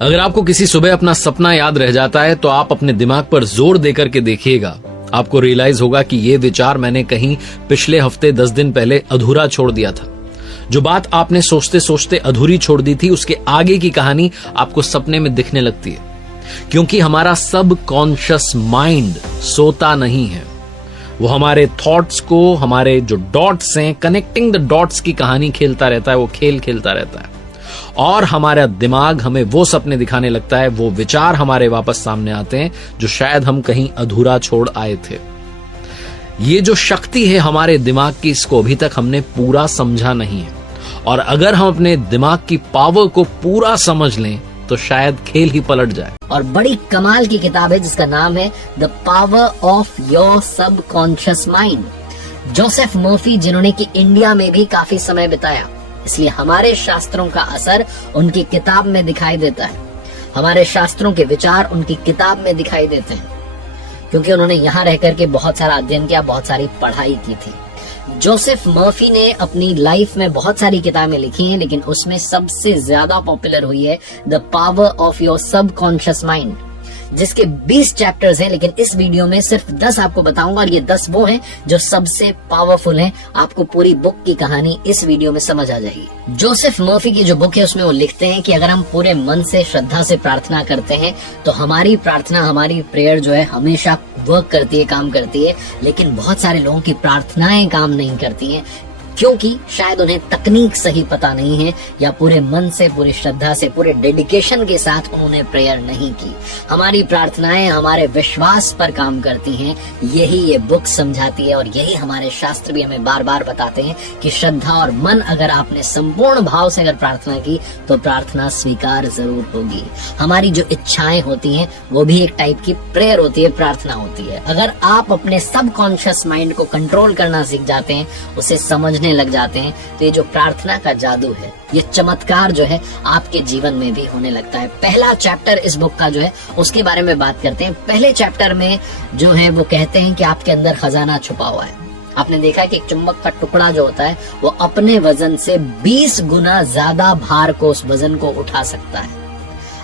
अगर आपको किसी सुबह अपना सपना याद रह जाता है तो आप अपने दिमाग पर जोर देकर के देखिएगा, आपको रियलाइज होगा कि ये विचार मैंने कहीं पिछले हफ्ते 10 दिन पहले अधूरा छोड़ दिया था। जो बात आपने सोचते सोचते अधूरी छोड़ दी थी, उसके आगे की कहानी आपको सपने में दिखने लगती है, क्योंकि हमारा सब कॉन्शियस माइंड सोता नहीं है। वो हमारे थॉट्स को, हमारे जो डॉट्स हैं, कनेक्टिंग द डॉट्स की कहानी खेलता रहता है, वो खेल खेलता रहता है और हमारा दिमाग हमें वो सपने दिखाने लगता है, वो विचार हमारे वापस सामने आते हैं जो शायद हम कहीं अधूरा छोड़ आए थे। ये जो शक्ति है हमारे दिमाग की, इसको अभी तक हमने पूरा समझा नहीं है, और अगर हम अपने दिमाग की पावर को पूरा समझ लें तो शायद खेल ही पलट जाए। और बड़ी कमाल की किताब है जिसका नाम है the power of your subconscious mind. Joseph Murphy, जिन्होंने कि इंडिया में भी काफी समय बिताया, इसलिए हमारे शास्त्रों का असर उनकी किताब में दिखाई देता है। हमारे शास्त्रों के विचार उनकी किताब में दिखाई देते हैं, क्योंकि उन्होंने यहाँ रह करके बहुत सारा अध्ययन किया, बहुत सारी पढ़ाई की थी। जोसेफ मर्फी ने अपनी लाइफ में बहुत सारी किताबें लिखी हैं, लेकिन उसमें सबसे ज्यादा पॉपुलर हुई है the power of your subconscious mind, जिसके 20 चैप्टर्स हैं, लेकिन इस वीडियो में सिर्फ 10 आपको बताऊंगा, और ये 10 वो हैं जो सबसे पावरफुल हैं। आपको पूरी बुक की कहानी इस वीडियो में समझ आ जाएगी। जोसेफ मर्फी की जो बुक है उसमें वो लिखते हैं कि अगर हम पूरे मन से, श्रद्धा से प्रार्थना करते हैं तो हमारी प्रार्थना, हमारी प्रेयर जो है हमेशा वर्क करती है, काम करती है। लेकिन बहुत सारे लोगों की प्रार्थनाएं काम नहीं करती हैं, क्योंकि शायद उन्हें तकनीक सही पता नहीं है, या पूरे मन से, पूरी श्रद्धा से, पूरे डेडिकेशन के साथ उन्होंने प्रेयर नहीं की। हमारी प्रार्थनाएं हमारे विश्वास पर काम करती हैं, यही ये बुक समझाती है, और यही हमारे शास्त्र भी हमें बार बार बताते हैं कि श्रद्धा और मन, अगर आपने संपूर्ण भाव से अगर प्रार्थना की तो प्रार्थना स्वीकार जरूर होगी। हमारी जो इच्छाएं होती हैं वो भी एक टाइप की प्रेयर होती है, प्रार्थना होती है। अगर आप अपने सबकॉन्शियस माइंड को कंट्रोल करना सीख जाते हैं, उसे समझने लग जाते हैं, तो ये जो प्रार्थना का जादू है, ये चमत्कार जो है आपके जीवन में भी होने लगता है। पहला चैप्टर इस बुक का जो है उसके बारे में बात करते हैं। पहले चैप्टर में जो है वो कहते हैं कि आपके अंदर खजाना छुपा हुआ है। आपने देखा है कि एक चुंबक का टुकड़ा जो होता है वो अपने वजन से 20 गुना ज्यादा भार को, उस वजन को उठा सकता है।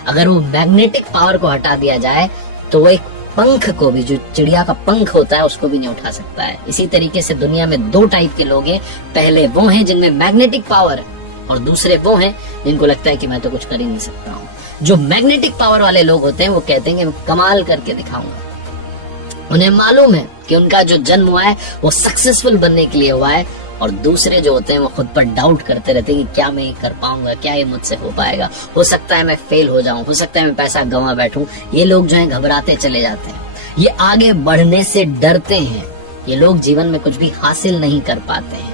अगर वो मैग्नेटिक पावर को हटा दिया जाए तो वो एक पंख को भी, जो चिड़िया का पंख होता है, उसको भी नहीं उठा सकता है। इसी तरीके से दुनिया में 2 टाइप के लोग हैं। पहले वो हैं जिनमें मैग्नेटिक पावर है, और दूसरे वो हैं जिनको लगता है कि मैं तो कुछ कर ही नहीं सकता हूँ। जो मैग्नेटिक पावर वाले लोग होते हैं वो कहते हैं कि मैं कमाल करके दिखाऊंगा। उन्हें मालूम है कि उनका जो जन्म हुआ है वो सक्सेसफुल बनने के लिए हुआ है, और दूसरे जो होते हैं वो खुद पर डाउट करते रहते हैं कि क्या मैं ये कर पाऊंगा, क्या ये मुझसे हो पाएगा, हो सकता है मैं फेल हो जाऊं, हो सकता है मैं पैसा गंवा बैठूं। ये लोग जो है घबराते चले जाते हैं, ये आगे बढ़ने से डरते हैं, ये लोग जीवन में कुछ भी हासिल नहीं कर पाते हैं।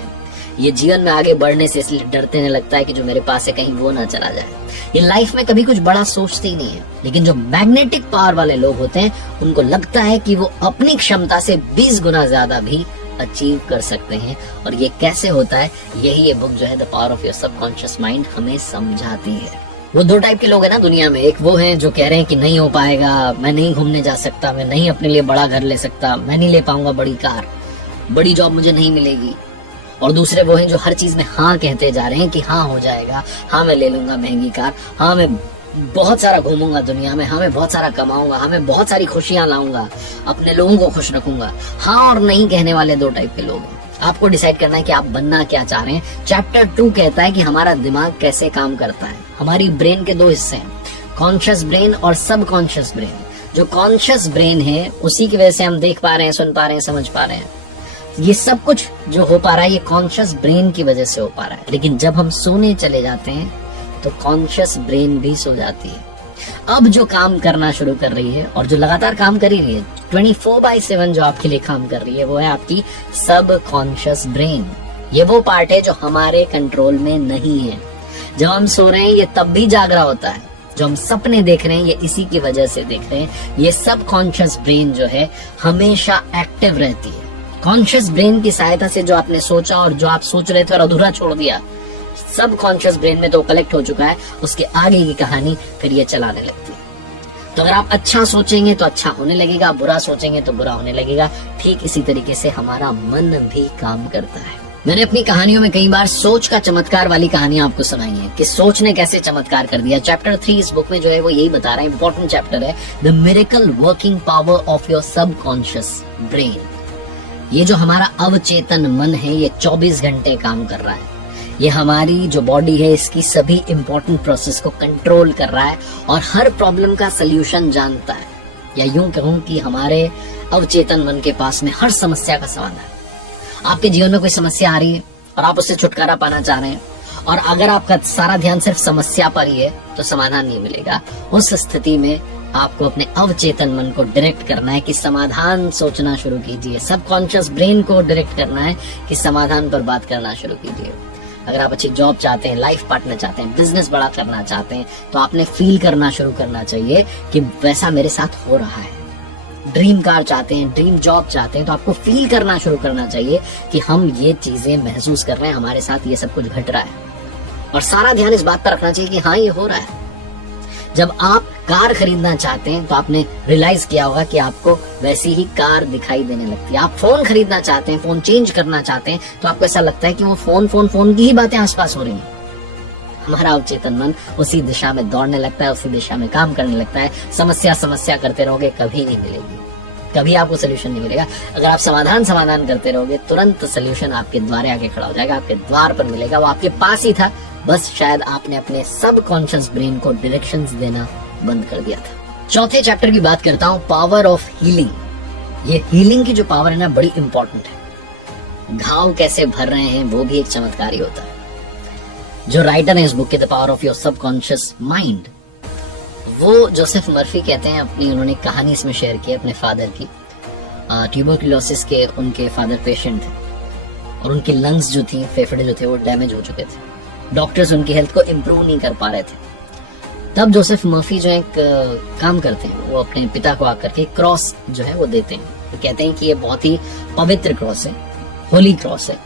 ये जीवन में आगे बढ़ने से इसलिए डरते हैं, लगता है कि जो मेरे पास है कहीं वो ना चला जाए। ये लाइफ में कभी कुछ बड़ा सोचते ही नहीं है। लेकिन जो मैग्नेटिक पावर वाले लोग होते हैं उनको लगता है कि वो अपनी क्षमता से 20 गुना ज्यादा भी अचीव कर सकते हैं। और ये कैसे होता है, यही ये बुक जो है the power of your subconscious mind हमें समझाती है। वो 2 टाइप के लोग हैं ना दुनिया में। एक वो हैं जो कह रहे हैं कि नहीं हो पाएगा, मैं नहीं घूमने जा सकता, मैं नहीं अपने लिए बड़ा घर ले सकता, मैं नहीं ले पाऊंगा बड़ी कार, बड़ी जॉब मुझे नहीं मिलेगी। और दूसरे वो हैं जो हर चीज में हाँ कहते जा रहे हैं कि हाँ हो जाएगा, हाँ मैं ले लूंगा महंगी कार, हाँ मैं बहुत सारा घूमूंगा दुनिया में, हाँ मैं बहुत सारा कमाऊंगा, हाँ मैं बहुत सारी खुशियां लाऊंगा, अपने लोगों को खुश रखूंगा। हाँ और नहीं कहने वाले 2 टाइप के लोग हैं। आपको डिसाइड करना है कि आप बनना क्या चाह रहे हैं। चैप्टर 2 कहता है कि हमारा दिमाग कैसे काम करता है। हमारी ब्रेन के 2 हिस्से हैं, कॉन्शियस ब्रेन और सबकॉन्शियस ब्रेन। जो कॉन्शियस ब्रेन है उसी की वजह से हम देख पा रहे हैं, सुन पा रहे हैं, समझ पा रहे हैं। ये सब कुछ जो हो पा रहा है ये कॉन्शियस ब्रेन की वजह से हो पा रहा है। लेकिन जब हम सोने चले जाते हैं तो कॉन्शियस ब्रेन भी सो जाती है। अब जो काम करना शुरू कर रही है, और जो लगातार काम कर ही रही है, 24/7 जो आपके लिए काम कर रही है, वो है आपकी सबकॉन्शियस ब्रेन। ये वो पार्ट है जो हमारे कंट्रोल में नहीं है। जब हम सो रहे हैं ये तब भी जाग रहा होता है। जो हम सपने देख रहे हैं ये इसी की वजह से देख रहे हैं। ये सबकॉन्शियस ब्रेन जो है हमेशा एक्टिव रहती है। कॉन्शियस ब्रेन की सहायता से जो आपने सोचा और जो आप सोच रहे थे और अधूरा छोड़ दिया, सब कॉन्शियस ब्रेन में तो कलेक्ट हो चुका है, उसके आगे की कहानी फिर ये चलाने लगती है। तो अगर आप अच्छा सोचेंगे तो अच्छा होने लगेगा, बुरा सोचेंगे तो बुरा होने लगेगा। ठीक इसी तरीके से हमारा मन भी काम करता है। मैंने अपनी कहानियों में कई बार सोच का चमत्कार वाली कहानियां आपको सुनाई है कि सोच ने कैसे चमत्कार कर दिया। चैप्टर 3 इस बुक में जो है वो यही बता रहा है, इंपॉर्टेंट चैप्टर है, the miracle working power of your subconscious brain. ये जो हमारा अवचेतन मन है ये 24 घंटे काम कर रहा है। ये हमारी जो बॉडी है इसकी सभी इंपॉर्टेंट प्रोसेस को कंट्रोल कर रहा है और हर प्रॉब्लम का सल्यूशन जानता है, या यूं कहूं कि हमारे अवचेतन मन के पास में हर समस्या का समाधान। आपके जीवन में कोई समस्या आ रही है और आप उससे छुटकारा पाना चाह रहे हैं, और अगर आपका सारा ध्यान सिर्फ समस्या पर ही है तो समाधान नहीं मिलेगा। उस स्थिति में आपको अपने अवचेतन मन को डायरेक्ट करना है कि समाधान सोचना शुरू कीजिए। सबकॉन्शियस ब्रेन को डायरेक्ट करना है कि समाधान पर बात करना शुरू कीजिए। अगर आप अच्छी जॉब चाहते हैं, लाइफ पार्टनर चाहते हैं, बिजनेस बड़ा करना चाहते हैं, तो आपने फील करना शुरू करना चाहिए कि वैसा मेरे साथ हो रहा है। ड्रीम कार चाहते हैं, ड्रीम जॉब चाहते हैं, तो आपको फील करना शुरू करना चाहिए कि हम ये चीजें महसूस कर रहे हैं, हमारे साथ ये सब कुछ घट रहा है, और सारा ध्यान इस बात पर रखना चाहिए कि हाँ ये हो रहा है। जब आप कार खरीदना चाहते हैं तो आपने रियलाइज किया होगा कि आपको वैसी ही कार दिखाई देने लगती है। आप फोन खरीदना चाहते हैं, फोन चेंज करना चाहते हैं, तो आपको ऐसा लगता है कि वो फोन की ही बातें आसपास हो रही हैं। हमारा अवचेतन मन उसी दिशा में दौड़ने लगता है, उसी दिशा में काम करने लगता है। समस्या करते रहोगे, कभी नहीं मिलेगी, कभी आपको सोल्यूशन नहीं मिलेगा। अगर आप समाधान करते रहोगे, तुरंत सोल्यूशन आपके द्वारे आके खड़ा हो जाएगा, आपके द्वार पर मिलेगा, वो आपके पास ही था, बस शायद आपने अपने सबकॉन्शियस ब्रेन को डायरेक्शंस देना बंद कर दिया था। चौथे चैप्टर की बात करता हूँ, पावर ऑफ हीलिंग। ये हीलिंग की जो पावर है ना, बड़ी इंपॉर्टेंट है। घाव कैसे भर रहे हैं वो भी एक चमत्कार ही होता है। जो राइटर है इस बुक के, the power of your subconscious mind, वो जोसेफ मर्फी कहते हैं, अपनी उन्होंने कहानी इसमें शेयर की अपने फादर की। ट्यूबरकुलोसिस के उनके फादर पेशेंट थे और उनकी लंग्स जो थी, फेफड़े जो थे, वो डैमेज हो चुके थे। डॉक्टर्स उनकी हेल्थ को इम्प्रूव नहीं कर पा रहे थे। तब जोसेफ मर्फी जो एक काम करते हैं, वो अपने पिता को आकर के क्रॉस जो है वो देते हैं। वो कहते हैं कि ये बहुत ही पवित्र क्रॉस है, होली क्रॉस है,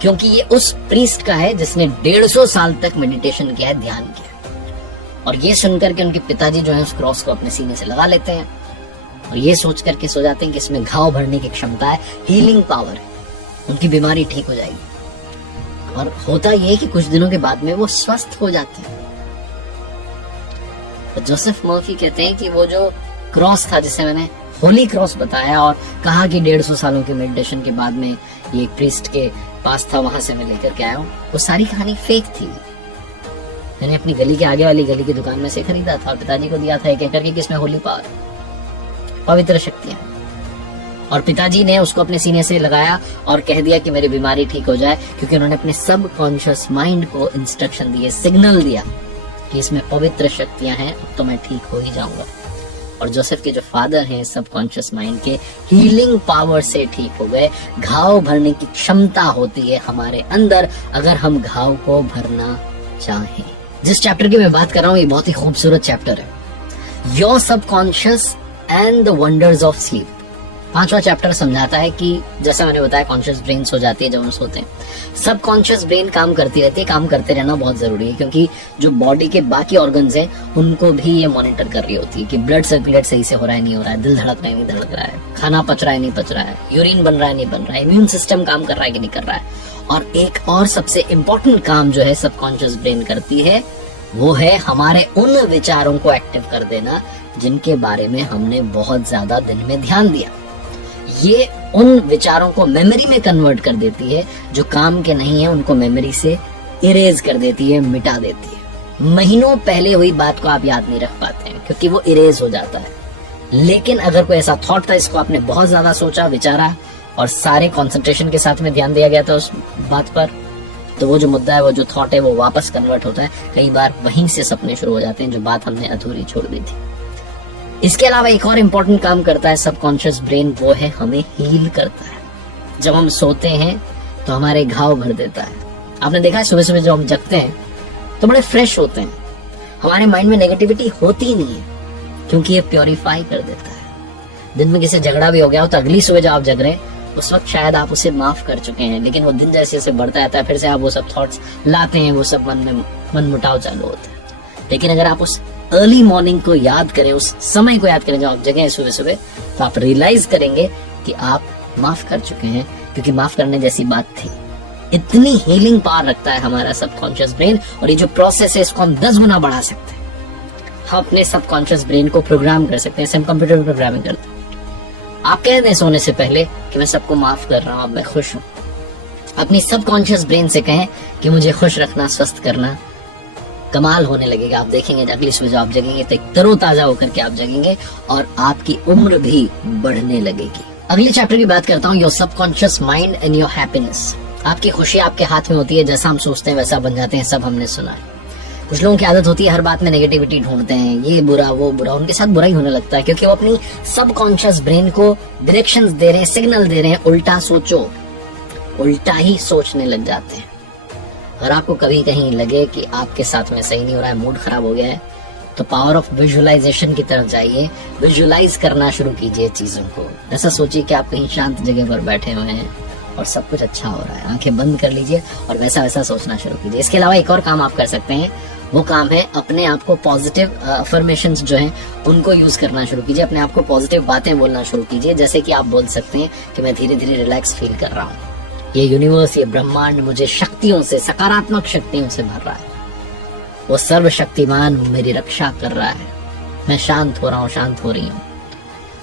क्योंकि ये उस प्रीस्ट का है जिसने 150 साल तक मेडिटेशन किया है, ध्यान किया। और ये सुनकर के उनके पिताजी जो है उस क्रॉस को अपने सीने से लगा लेते हैं और ये सोच करके सो जाते हैं कि इसमें घाव भरने की क्षमता है, हीलिंग पावर है, उनकी बीमारी ठीक हो जाएगी। और होता यह है कि कुछ दिनों के बाद में वो स्वस्थ हो जाते हैं। तो जोसेफ मर्फी कहते हैं कि वो जो क्रॉस था, जिसे मैंने होली क्रॉस बताया और कहा कि 150 सालों के मेडिटेशन के बाद में ये प्रीस्ट के पास था, वहां से मैं लेकर के आया हूँ, वो सारी कहानी फेक थी। मैंने अपनी गली के आगे वाली गली की दुकान में से खरीदा था और पिताजी को दिया था, ये कहकर कि इसमें होली पावर, पवित्र शक्तियां। और पिताजी ने उसको अपने सीने से लगाया और कह दिया कि मेरी बीमारी ठीक हो जाए, क्योंकि उन्होंने अपने सबकॉन्शियस माइंड को इंस्ट्रक्शन दिए, सिग्नल दिया कि इसमें पवित्र शक्तियां हैं, अब तो मैं ठीक हो ही जाऊंगा। और जोसेफ के जो फादर हैं सबकॉन्शियस माइंड के, हीलिंग पावर से ठीक हो गए। घाव भरने की क्षमता होती है हमारे अंदर, अगर हम घाव को भरना चाहें। जिस चैप्टर की मैं बात कर रहा हूँ ये बहुत ही खूबसूरत चैप्टर है, your subconscious and the wonders of sleep. 5वां चैप्टर समझाता है कि जैसा मैंने बताया, कॉन्शियस ब्रेन सो जाती है जब हम सोते हैं, सबकॉन्शियस ब्रेन काम करती रहती है। काम करते रहना बहुत जरूरी है, क्योंकि जो बॉडी के बाकी ऑर्गन्स हैं उनको भी ये मॉनिटर कर रही होती है कि ब्लड सर्कुलेट सही से हो रहा है नहीं हो रहा है, दिल धड़क रहा है नहीं धड़क रहा है, खाना पच रहा है नहीं पच रहा है, यूरिन बन रहा है नहीं बन रहा है, इम्यून सिस्टम काम कर रहा है कि नहीं कर रहा है। और एक और सबसे इम्पोर्टेंट काम जो है सबकॉन्शियस ब्रेन करती है, वो है हमारे उन विचारों को एक्टिव कर देना जिनके बारे में हमने बहुत ज्यादा दिन में ध्यान दिया। ये उन विचारों को मेमोरी में कन्वर्ट कर देती है, जो काम के नहीं है उनको मेमोरी से इरेज कर देती है, मिटा देती है। महीनों पहले हुई बात को आप याद नहीं रख पाते हैं क्योंकि वो इरेज हो जाता है। लेकिन अगर कोई ऐसा थॉट था, इसको आपने बहुत ज्यादा सोचा, विचारा और सारे कंसंट्रेशन के साथ में ध्यान दिया गया था उस बात पर, तो वो जो मुद्दा है, वो जो थॉट है, वो वापस कन्वर्ट होता है। कई बार वहीं से सपने शुरू हो जाते हैं जो बात हमने अधूरी छोड़ दी थी। इसके अलावा एक और इम्पोर्टेंट काम करता है सबकॉन्शियस ब्रेन, वो है हमें हील करता है। जब हम सोते हैं तो हमारे घाव भर देता है। आपने देखा है सुबह सुबह जब हम जगते हैं तो बड़े फ्रेश होते हैं, हमारे माइंड में नेगेटिविटी होती नहीं है, क्योंकि ये प्योरीफाई कर देता है। दिन में किसी झगड़ा भी हो गया हो तो अगली सुबह जब आप जग रहे हैं उस वक्त शायद आप उसे माफ कर चुके हैं, लेकिन वो दिन जैसे जैसे बढ़ता रहता है, फिर से आप वो सब थॉट्स लाते हैं, वो सब मन में मन मुटाव चालू होता है। लेकिन अगर आप उस अर्ली मॉर्निंग को याद करें, उस समय को याद करें जब आप जगह हैं सुबह सुबह, तो आप रियलाइज करेंगे कि आप माफ कर चुके हैं, क्योंकि माफ करने जैसी बात थी। इतनी हीलिंग पावर रखता है हमारा सबकॉन्शियस ब्रेन, और ये जो प्रोसेस है इसको हम 10 गुना बढ़ा सकते हैं। हम अपने सबकॉन्शियस ब्रेन को प्रोग्राम कर सकते हैं, जैसे हम कंप्यूटर में प्रोग्रामिंग करते हैं। आप कह दें सोने से पहले कि मैं सबको माफ कर रहा हूं, अब मैं खुश हूं। अपनी सबकॉन्शियस ब्रेन से कहें कि मुझे खुश रखना, स्वस्थ करना, कमाल होने लगेगा। आप देखेंगे अगली सुबह जब आप जगेंगे तो एक तरोताजा होकर के आप जगेंगे और आपकी उम्र भी बढ़ने लगेगी। अगले चैप्टर की बात करता हूँ, your subconscious mind and your happiness. आपकी खुशी आपके हाथ में होती है, जैसा हम सोचते हैं वैसा बन जाते हैं, सब हमने सुना है। कुछ लोगों की आदत होती है हर बात में नेगेटिविटी ढूंढते हैं, ये बुरा वो बुरा, उनके साथ बुरा ही होने लगता है, क्योंकि वो अपनी सबकॉन्शियस ब्रेन को डायरेक्शंस दे रहे हैं, सिग्नल दे रहे हैं, उल्टा सोचो, उल्टा ही सोचने लग जाते हैं। अगर आपको कभी कहीं लगे कि आपके साथ में सही नहीं हो रहा है, मूड खराब हो गया है, तो पावर ऑफ विजुअलाइजेशन की तरफ जाइए, विजुअलाइज करना शुरू कीजिए चीजों को। ऐसा सोचिए कि आप कहीं शांत जगह पर बैठे हुए हैं और सब कुछ अच्छा हो रहा है, आंखें बंद कर लीजिए और वैसा वैसा सोचना शुरू कीजिए। इसके अलावा एक और काम आप कर सकते हैं, वो काम है अपने आप को पॉजिटिव अफर्मेशंस जो हैं उनको यूज करना शुरू कीजिए, अपने आप को पॉजिटिव बातें बोलना शुरू कीजिए। जैसे कि आप बोल सकते हैं कि मैं धीरे धीरे रिलैक्स फील कर रहा हूँ, ये यूनिवर्स, ये ब्रह्मांड मुझे शक्तियों से, सकारात्मक शक्तियों से भर रहा है, वो सर्वशक्तिमान मेरी रक्षा कर रहा है, मैं शांत हो रहा हूँ, शांत हो रही हूँ,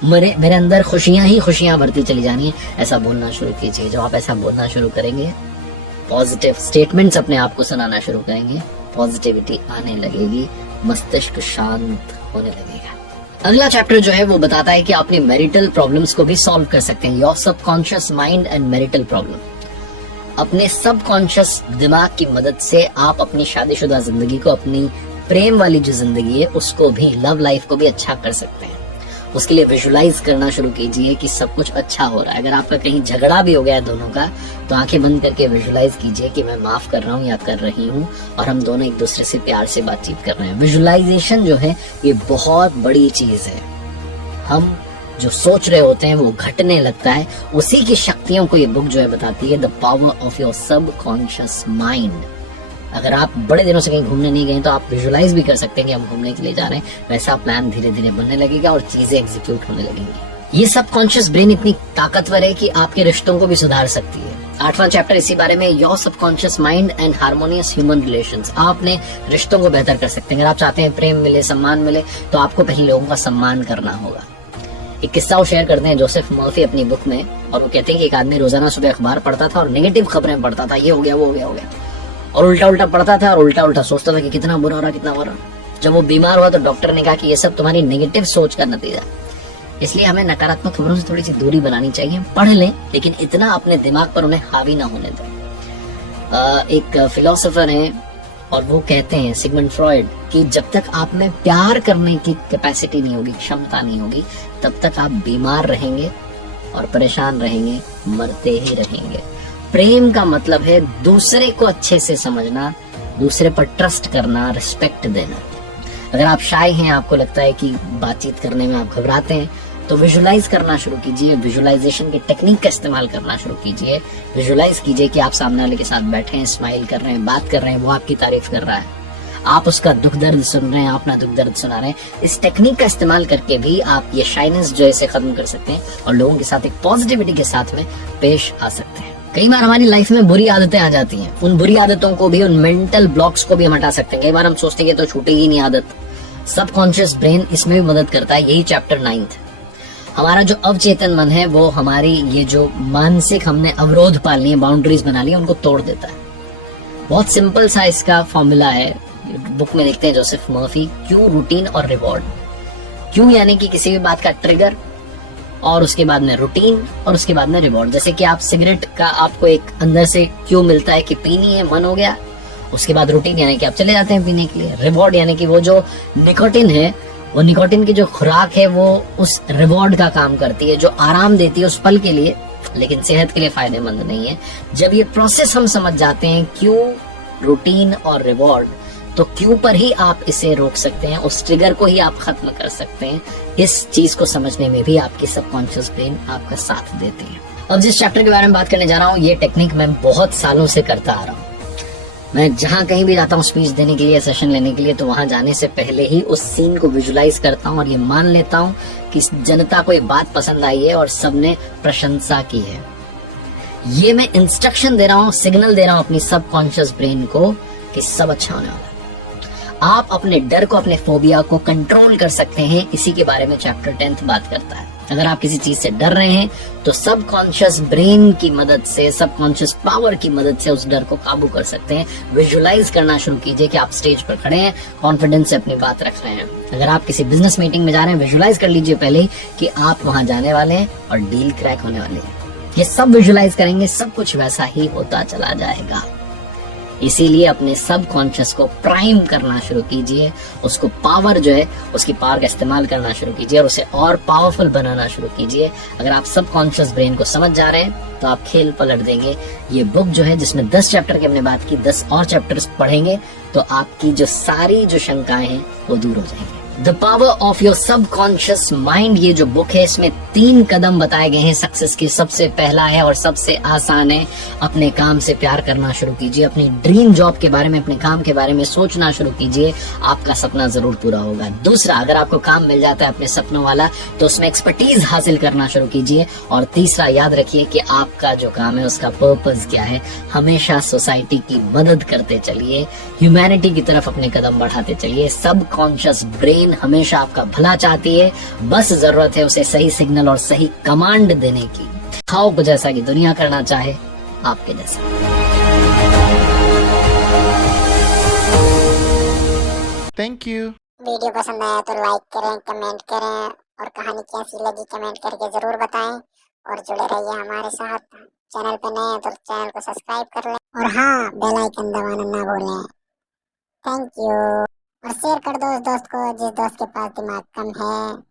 मेरे अंदर खुशियां ही खुशियां भरती चली जानी है। ऐसा बोलना शुरू कीजिए। जब आप ऐसा बोलना शुरू करेंगे, पॉजिटिव स्टेटमेंट्स अपने आप को सुनाना शुरू करेंगे, पॉजिटिविटी आने लगेगी, मस्तिष्क शांत होने लगेगा। अगला चैप्टर जो है वो बताता है कि आप अपनी मैरिटल प्रॉब्लम्स को भी सॉल्व कर सकते हैं। Your subconscious mind and marital problem. अपने सबकॉन्शियस दिमाग की मदद से आप अपनी शादीशुदा जिंदगी को, अपनी प्रेम वाली जो जिंदगी है उसको भी, लव लाइफ को भी अच्छा कर सकते हैं। उसके लिए विजुलाइज करना शुरू कीजिए कि सब कुछ अच्छा हो रहा है। अगर आपका कहीं झगड़ा भी हो गया है दोनों का, तो आंखें बंद करके विजुलाइज कीजिए कि मैं माफ कर रहा हूँ या कर रही हूँ और हम दोनों एक दूसरे से प्यार से बातचीत कर रहे हैं। विजुलाइजेशन जो है ये बहुत बड़ी चीज है। हम जो सोच रहे होते हैं वो घटने लगता है। उसी की शक्तियों को ये बुक जो है बताती है, the power of your subconscious mind. अगर आप बड़े दिनों से कहीं घूमने नहीं गए तो आप विजुलाइज भी कर सकते हैं कि हम घूमने के लिए जा रहे हैं, वैसा प्लान धीरे धीरे बनने लगेगा और चीजें एग्जीक्यूट होने लगेंगी। ये सबकॉन्शियस ब्रेन इतनी ताकतवर है कि आपके रिश्तों को भी सुधार सकती है। 8वां चैप्टर इसी बारे में, your subconscious mind and harmonious human relations. आप अपने रिश्तों को बेहतर कर सकते हैं। अगर आप चाहते हैं प्रेम मिले, सम्मान मिले, तो आपको पहले लोगों का सम्मान करना होगा। एक किस्सा वो शेयर करते हैं जोसेफ मर्फी अपनी बुक में, और वो कहते हैं कि एक आदमी रोजाना सुबह अखबार पढ़ता था और नेगेटिव खबरें पढ़ता था, ये हो गया वो हो गया हो गया, और उल्टा उल्टा पढ़ता था और उल्टा उल्टा सोचता था कि कितना बुरा हो रहा, कितना बुरा। जब वो बीमार हुआ तो डॉक्टर ने कहा कि ये सब तुम्हारी नेगेटिव सोच का नतीजा। इसलिए हमें नकारात्मक खबरों से थोड़ी सी दूरी बनानी चाहिए। पढ़ लें लेकिन इतना अपने दिमाग पर उन्हें हावी ना होने दें। एक फिलोसोफर है और वो कहते हैं, सिगमंड फ्रॉइड, कि जब तक आप में प्यार करने की कैपेसिटी नहीं होगी, क्षमता नहीं होगी, तब तक आप बीमार रहेंगे और परेशान रहेंगे, मरते ही रहेंगे। प्रेम का मतलब है दूसरे को अच्छे से समझना, दूसरे पर ट्रस्ट करना, रिस्पेक्ट देना। अगर आप शाय हैं, आपको लगता है कि बातचीत करने में आप घबराते हैं, तो विजुलाइज करना शुरू कीजिए। विजुलाइजेशन की टेक्निक का इस्तेमाल करना शुरू कीजिए। विजुलाइज कीजिए कि आप सामने वाले के साथ बैठे हैं, स्माइल कर रहे हैं, बात कर रहे हैं, वो आपकी तारीफ कर रहा है, आप उसका दुख दर्द सुन रहे हैं, आप अपना दुख दर्द सुना रहे हैं। इस टेक्निक का इस्तेमाल करके भी आप ये शाइनेस जो है इसे खत्म कर सकते हैं और लोगों के साथ एक पॉजिटिविटी के साथ में पेश आ सकते हैं। कई बार हमारी लाइफ में बुरी आदतें आ जाती हैं, उन बुरी आदतों को भी, उन मेंटल ब्लॉक्स को भी हम हटा सकते हैं। कई बार हम सोचते हैं कि तो छूटेगी नहीं आदत। सबकॉन्शियस ब्रेन इसमें भी मदद करता है। यही चैप्टर 9 हमारा जो अवचेतन मन है वो हमारी ये जो मानसिक हमने अवरोध पाल लिए, बाउंड्रीज बना ली, उनको तोड़ देता है। बहुत सिंपल सा इसका फॉर्मूला है, बुक में लिखते हैं जोसेफ मर्फी, क्यू, रूटीन और रिवॉर्ड। क्यू यानी कि किसी भी बात का ट्रिगर, और उसके बाद में रूटीन, और उसके बाद में रिवॉर्ड। जैसे कि आप सिगरेट का, आपको एक अंदर से क्यू मिलता है कि पीनी है, मन हो गया। उसके बाद रूटीन यानी कि आप चले जाते हैं पीने के लिए। रिवॉर्ड यानी कि वो जो निकोटिन है, वो निकोटिन की जो खुराक है वो उस रिवॉर्ड का काम करती है, जो आराम देती है उस पल के लिए, लेकिन सेहत के लिए फायदेमंद नहीं है। जब ये प्रोसेस हम समझ जाते हैं, क्यू, रूटीन और रिवॉर्ड, तो क्यू पर ही आप इसे रोक सकते हैं, उस ट्रिगर को ही आप खत्म कर सकते हैं। इस चीज को समझने में भी आपकी सबकॉन्शियस ब्रेन आपका साथ देती है। अब जिस चैप्टर के बारे में बात करने जा रहा हूँ, ये टेक्निक मैं बहुत सालों से करता आ रहा हूँ। मैं जहां कहीं भी जाता हूँ स्पीच देने के लिए, सेशन लेने के लिए, तो वहां जाने से पहले ही उस सीन को विजुलाइज करता हूँ और ये मान लेता हूँ कि जनता को ये बात पसंद आई है और सबने प्रशंसा की है। ये मैं इंस्ट्रक्शन दे रहा हूँ, सिग्नल दे रहा हूँ अपनी सबकॉन्शियस ब्रेन को कि सब अच्छा होने वाला है। आप अपने डर को, अपने फोबिया को कंट्रोल कर सकते हैं। इसी के बारे में चैप्टर 10 बात करता है। अगर आप किसी चीज से डर रहे हैं तो सबकॉन्शियस ब्रेन की मदद से, सबकॉन्शियस पावर की मदद से उस डर को काबू कर सकते हैं। विजुअलाइज करना शुरू कीजिए कि आप स्टेज पर खड़े हैं, कॉन्फिडेंस से अपनी बात रख रहे हैं। अगर आप किसी बिजनेस मीटिंग में जा रहे हैं, विजुअलाइज कर लीजिए पहले ही कि आप वहां जाने वाले हैं और डील क्रैक होने वाली है। ये सब विजुअलाइज करेंगे, सब कुछ वैसा ही होता चला जाएगा। इसीलिए अपने सबकॉन्शियस को प्राइम करना शुरू कीजिए, उसको पावर जो है उसकी पावर का इस्तेमाल करना शुरू कीजिए और उसे और पावरफुल बनाना शुरू कीजिए। अगर आप सबकॉन्शियस ब्रेन को समझ जा रहे हैं तो आप खेल पलट देंगे। ये बुक जो है जिसमें 10 चैप्टर की हमने बात की, 10 और चैप्टर्स पढ़ेंगे तो आपकी जो सारी जो शंकाएं हैं वो दूर हो जाएंगी। The power of your subconscious mind, ये जो बुक है इसमें 3 कदम बताए गए हैं सक्सेस के। सबसे पहला है और सबसे आसान है, अपने काम से प्यार करना शुरू कीजिए। अपनी ड्रीम जॉब के बारे में, अपने काम के बारे में सोचना शुरू कीजिए, आपका सपना जरूर पूरा होगा। दूसरा, अगर आपको काम मिल जाता है अपने सपनों वाला तो उसमें एक्सपर्टीज हासिल करना शुरू कीजिए। और तीसरा, याद रखिए कि आपका जो काम है उसका पर्पस क्या है। हमेशा सोसाइटी की मदद करते चलिए, ह्यूमैनिटी की तरफ अपने कदम बढ़ाते चलिए। सबकॉन्शियस ब्रेन हमेशा आपका भला चाहती है, बस जरूरत है उसे सही सिग्नल और सही कमांड देने की। खाओ को जैसा कि दुनिया करना चाहे, आपके जैसा। Thank you. वीडियो पसंद आया तो लाइक करें, कमेंट करें और कहानी कैसी लगी कमेंट करके जरूर बताएं। और जुड़े रहिए हमारे साथ। चैनल पे नए हैं तो चैनल को सब्सक्राइब कर लें और हाँ, बेल आइकन दबाना ना भूलें। Thank you. और शेयर कर दो उस दोस्त को जिस दोस्त के पास दिमाग कम है।